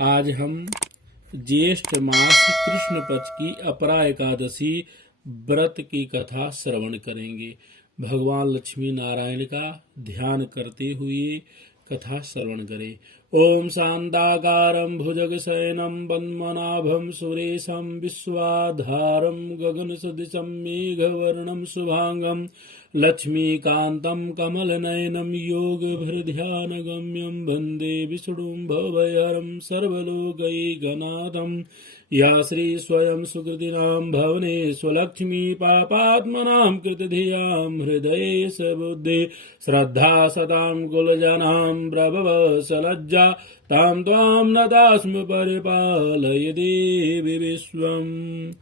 आज हम ज्येष्ठ मास कृष्ण पक्ष की अपरा एकादशी व्रत की कथा श्रवण करेंगे। भगवान लक्ष्मी नारायण का ध्यान करते हुए कथा श्रवण करें। ओम शांताकारं भुजगशयनं पद्मनाभं सुरेशं विश्वाधारं गगनसदृशं मेघवर्णं शुभांगं लक्ष्मीकान्तं कमलनयनं योगभरध्यानगम्यं वन्दे विष्णुं भवभयहरं सर्वलोकैकनाथं। या श्री स्वयं सुकृतिनां भवने स्वलक्ष्मी पापात्मनां कृतधियां हृदये सबुद्धे श्रद्धा सतां कुलजनां प्रभव सलज्जा तां त्वां नतास्म परिपालय देवी विश्वम्।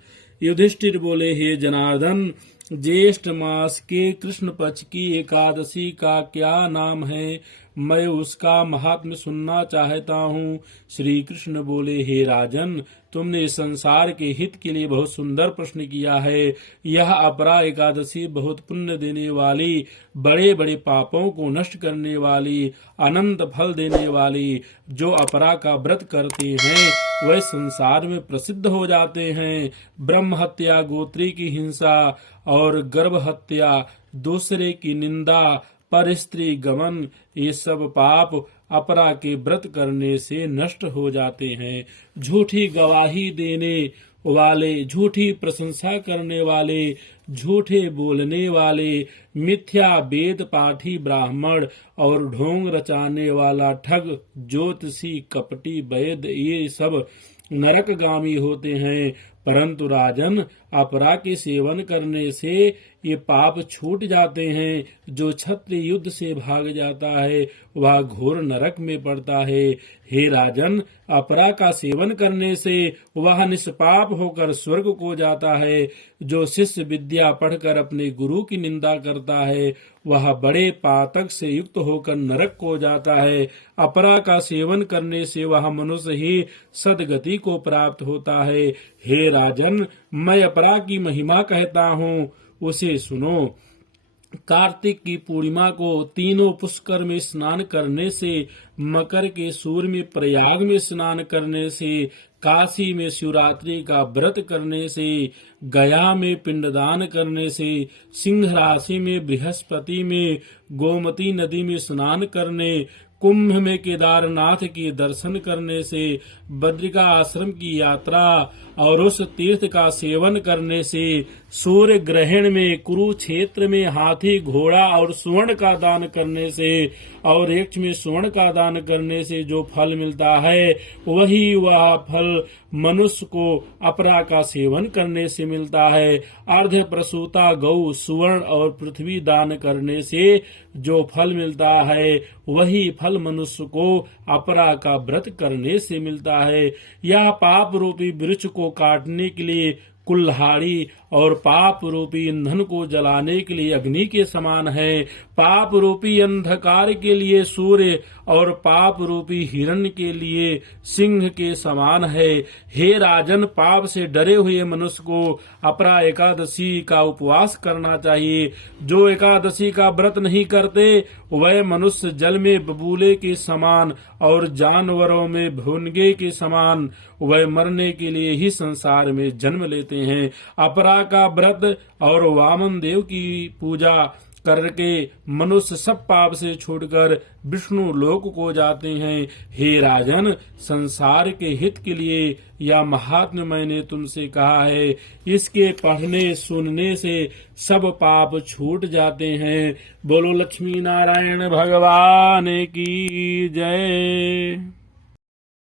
युधिष्ठिर बोले, हे जनार्दन, ज्येष्ठ मास के कृष्ण पक्ष की एकादशी का क्या नाम है? मैं उसका महात्म्य सुनना चाहता हूँ। श्री कृष्ण बोले, हे राजन, तुमने संसार के हित के लिए बहुत सुंदर प्रश्न किया है। यह अपरा एकादशी बहुत पुण्य देने वाली, बड़े बड़े पापों को नष्ट करने वाली, अनंत फल देने वाली, जो अपरा का व्रत करते हैं वह संसार में प्रसिद्ध हो जाते हैं। ब्रह्म हत्या, गोत्री की हिंसा और गर्भ हत्या, दूसरे की निंदा, पर स्त्री गमन, ये सब पाप अपरा के व्रत करने से नष्ट हो जाते हैं। झूठी गवाही देने वाले, झूठी प्रशंसा करने वाले, झूठे बोलने वाले, मिथ्या वेद पाठी ब्राह्मण और ढोंग रचाने वाला ठग, ज्योतिषी, कपटी, वैद्य, ये सब नरकगामी होते हैं। परंतु राजन, अपरा के सेवन करने से ये पाप छूट जाते हैं। जो क्षत्रिय युद्ध से भाग जाता है वह घोर नरक में पड़ता है। हे राजन, अपरा का सेवन करने से वह निष्पाप होकर स्वर्ग को जाता है। जो शिष्य विद्या पढ़कर अपने गुरु की निंदा करता है वह बड़े पातक से युक्त होकर नरक को जाता है। अपरा का सेवन करने से वह मनुष्य ही सदगति को प्राप्त होता है। हे राजन, मैं अपरा की महिमा कहता हूँ, उसे सुनो। कार्तिक की पूर्णिमा को तीनों पुष्कर में स्नान करने से, मकर के सूर्य में प्रयाग में स्नान करने से, काशी में शिवरात्रि का व्रत करने से, गया में पिंडदान करने से, सिंह राशि में बृहस्पति में, गोमती नदी में स्नान करने, कुंभ में केदारनाथ के दर्शन करने से, बद्रिका आश्रम की यात्रा और उस तीर्थ का सेवन करने से, सूर्य ग्रहण में कुरुक्षेत्र में हाथी, घोड़ा और स्वर्ण का दान करने से और यक्ष में स्वर्ण का दान करने से जो फल मिलता है वही वह फल मनुष्य को अपरा का सेवन करने से मिलता है। अर्ध प्रसूता गौ, सुवर्ण और पृथ्वी दान करने से जो फल मिलता है वही फल मनुष्य को अपरा का व्रत करने से मिलता है। यह पाप रूपी वृक्ष को काटने के लिए कुल्हाड़ी और पाप रूपी ईंधन को जलाने के लिए अग्नि के समान है। पाप रूपी अंधकार के लिए सूर्य और पाप रूपी हिरण्य के लिए सिंह के समान है। हे राजन, पाप से डरे हुए मनुष्य को अपरा एकादशी का उपवास करना चाहिए। जो एकादशी का व्रत नहीं करते वह मनुष्य जल में बबूले के समान और जानवरों में भुनगे के समान वह मरने के लिए ही संसार में जन्म लेते हैं। अपरा का व्रत और वामन देव की पूजा करके मनुष्य सब पाप से छूटकर विष्णु लोक को जाते हैं। हे राजन, संसार के हित के लिए यह महात्म्य मैंने तुमसे कहा है। इसके पढ़ने सुनने से सब पाप छूट जाते हैं। बोलो लक्ष्मी नारायण भगवान की जय।